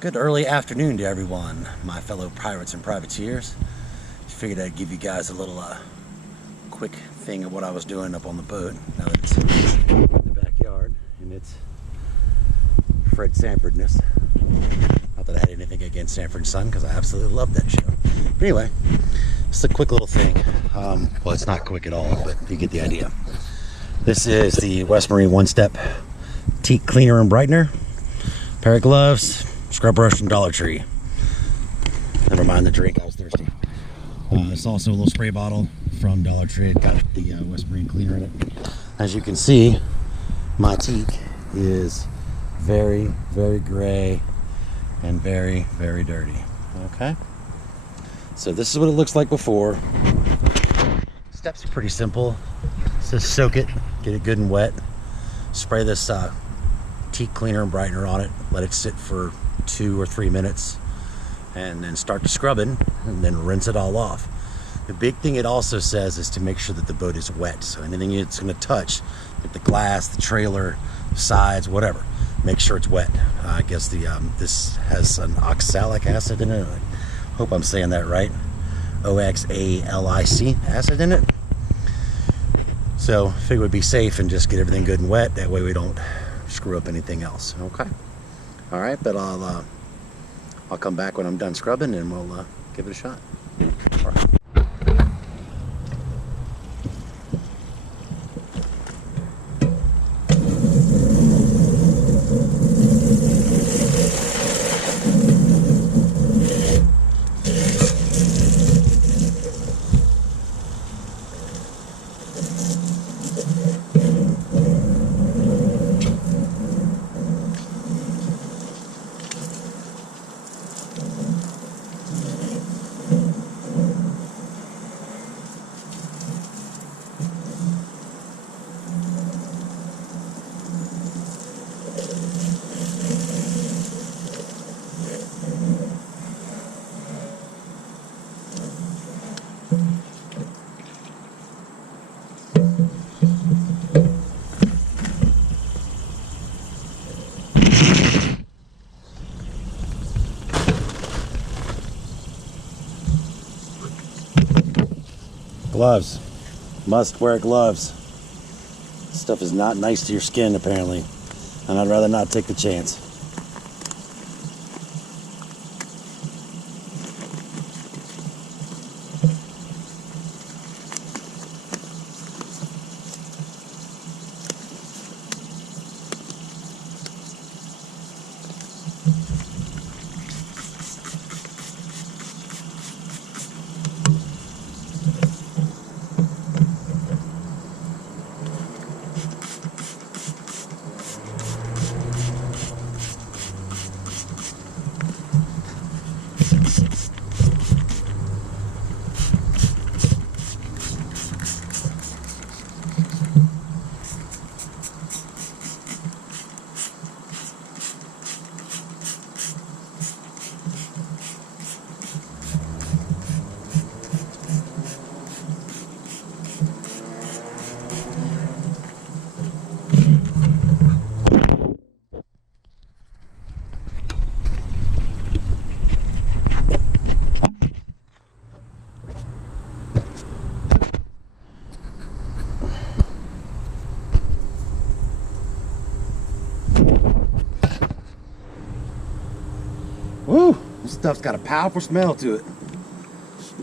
Good early afternoon to everyone, my fellow pirates and privateers. Figured I'd give you guys a little quick thing of what I was doing up on the boat now that it's in the backyard and it's Fred Sanfordness. Not that I had anything against Sanford & Son, because I absolutely love that show. But anyway, just a quick little thing. Well, it's not quick at all, but you get the idea. This is the West Marine One-Step Teak Cleaner and Brightner. Pair of gloves, scrub brush, and Dollar Tree. Never mind the drink, I was thirsty. It's also a little spray bottle from Dollar Tree. It got the West Marine cleaner in it. As you can see, my teak is very, very gray and very, very dirty. Okay? So this is what it looks like before. Steps are pretty simple. Just soak it, get it good and wet. Spray this teak cleaner and brightener on it. Let it sit for 2 or 3 minutes. And then start to scrubbing and then rinse it all off. The big thing it also says is to make sure that the boat is wet. So anything it's going to touch, like the glass, the trailer, sides, whatever, make sure it's wet. I guess this has an oxalic acid in it. I hope I'm saying that right. OXALIC acid in it. So I figure it would be safe and just get everything good and wet. That way we don't screw up anything else. Okay. All right, but I'll come back when I'm done scrubbing and we'll give it a shot. All right. Gloves. Must wear gloves. This stuff is not nice to your skin, apparently, and I'd rather not take the chance. Woo! This stuff's got a powerful smell to it.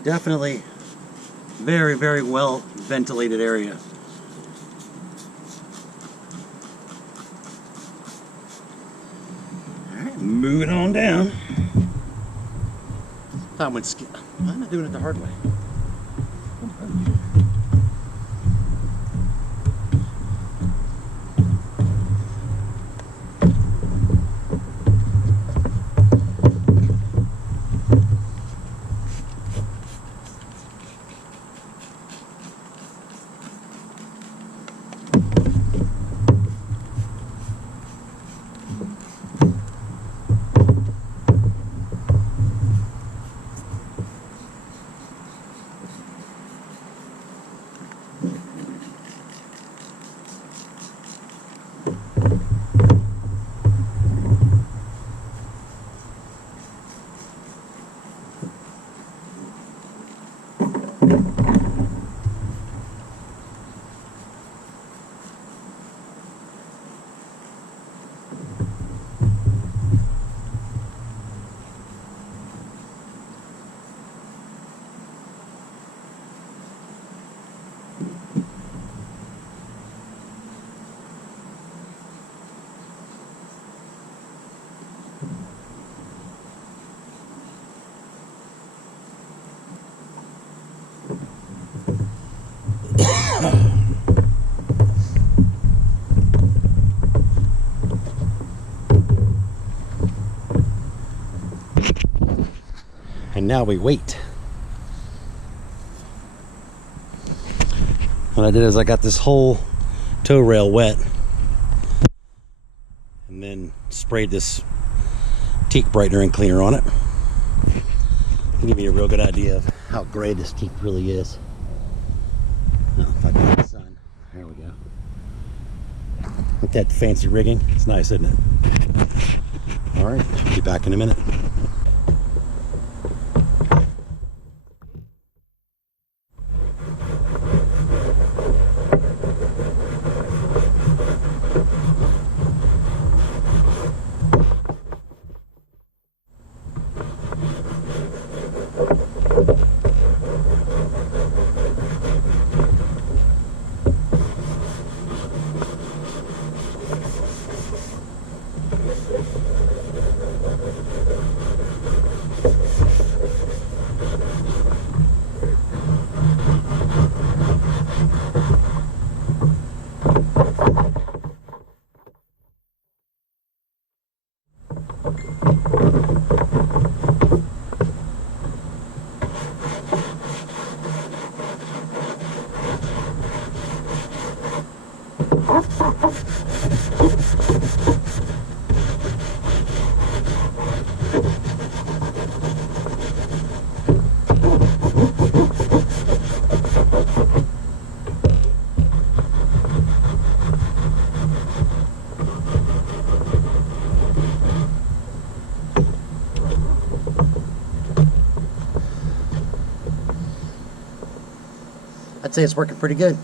Definitely very, very well ventilated area. Alright, moving on down. Why am I doing it the hard way? And now we wait. What I did is I got this whole tow rail wet and then sprayed this Teak Brightner and cleaner on it. It'll give me a real good idea of how gray this Teak really is. Oh, if I get the sun. There we go. Look at that fancy rigging. It's nice, isn't it? Alright, be back in a minute. I'd say it's working pretty good.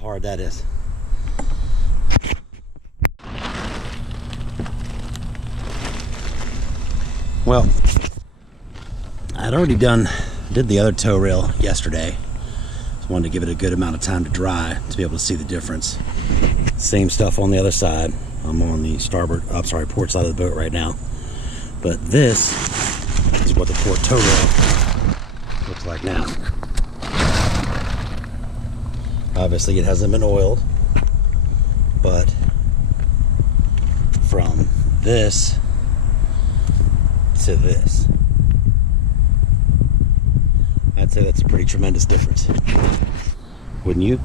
Hard that is. Well, I'd already did the other tow rail yesterday. Just wanted to give it a good amount of time to dry to be able to see the difference. Same stuff on the other side. I'm on the port side of the boat right now. But this is what the port tow rail looks like now. Obviously it hasn't been oiled, but from this to this, I'd say that's a pretty tremendous difference. Wouldn't you?